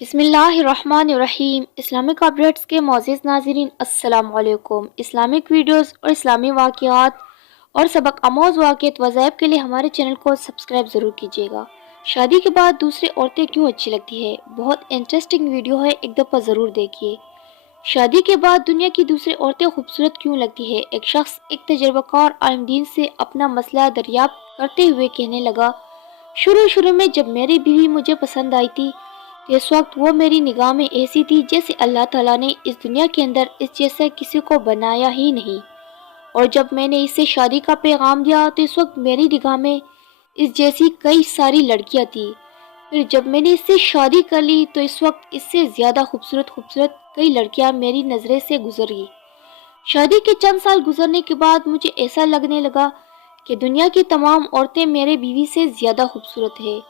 بسم اللہ الرحمن الرحیم۔ اسلامک اپڈیٹس کے معزز ناظرین السلام علیکم۔ اسلامک ویڈیوز اور اسلامی واقعات اور سبق آموز واقعات وظائف کے لیے ہمارے چینل کو سبسکرائب ضرور کیجیے گا۔ شادی کے بعد دوسری عورتیں کیوں اچھی لگتی ہے؟ بہت انٹرسٹنگ ویڈیو ہے، ایک دفعہ ضرور دیکھیے۔ شادی کے بعد دنیا کی دوسری عورتیں خوبصورت کیوں لگتی ہے؟ ایک شخص ایک تجربہ کار عالم دین سے اپنا مسئلہ دریافت کرتے ہوئے کہنے لگا، شروع میں جب میری بیوی مجھے پسند آئی تھی تو اس وقت وہ میری نگاہ میں ایسی تھی جیسے اللہ تعالیٰ نے اس دنیا کے اندر اس جیسا کسی کو بنایا ہی نہیں، اور جب میں نے اس سے شادی کا پیغام دیا تو اس وقت میری نگاہ میں اس جیسی کئی ساری لڑکیاں تھیں۔ پھر جب میں نے اس سے شادی کر لی تو اس وقت اس سے زیادہ خوبصورت کئی لڑکیاں میری نظریں سے گزر گئی۔ شادی کے چند سال گزرنے کے بعد مجھے ایسا لگنے لگا کہ دنیا کی تمام عورتیں میرے بیوی سے زیادہ خوبصورت ہیں۔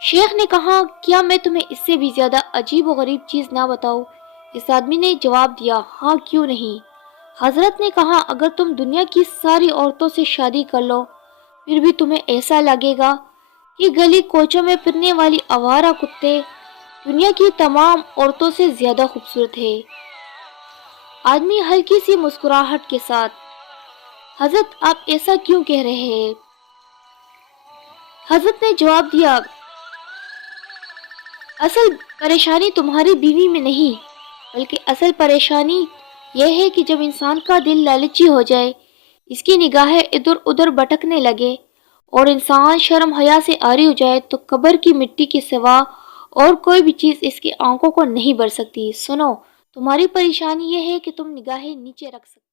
شیخ نے کہا، کیا میں تمہیں اس سے بھی زیادہ عجیب و غریب چیز نہ بتاؤں؟ اس آدمی نے جواب دیا، ہاں کیوں نہیں۔ حضرت نے کہا، اگر تم دنیا کی ساری عورتوں سے شادی کر لو پھر بھی تمہیں ایسا لگے گا کہ گلی کوچوں میں پھرنے والی آوارہ کتے دنیا کی تمام عورتوں سے زیادہ خوبصورت ہے۔ آدمی ہلکی سی مسکراہٹ کے ساتھ، حضرت آپ ایسا کیوں کہہ رہے ہیں؟ حضرت نے جواب دیا، اصل پریشانی تمہاری بیوی میں نہیں بلکہ اصل پریشانی یہ ہے کہ جب انسان کا دل لالچی ہو جائے، اس کی نگاہیں ادھر ادھر بھٹکنے لگے اور انسان شرم حیا سے عاری ہو جائے تو قبر کی مٹی کے سوا اور کوئی بھی چیز اس کی آنکھوں کو نہیں بھر سکتی۔ سنو، تمہاری پریشانی یہ ہے کہ تم نگاہیں نیچے رکھ سکتے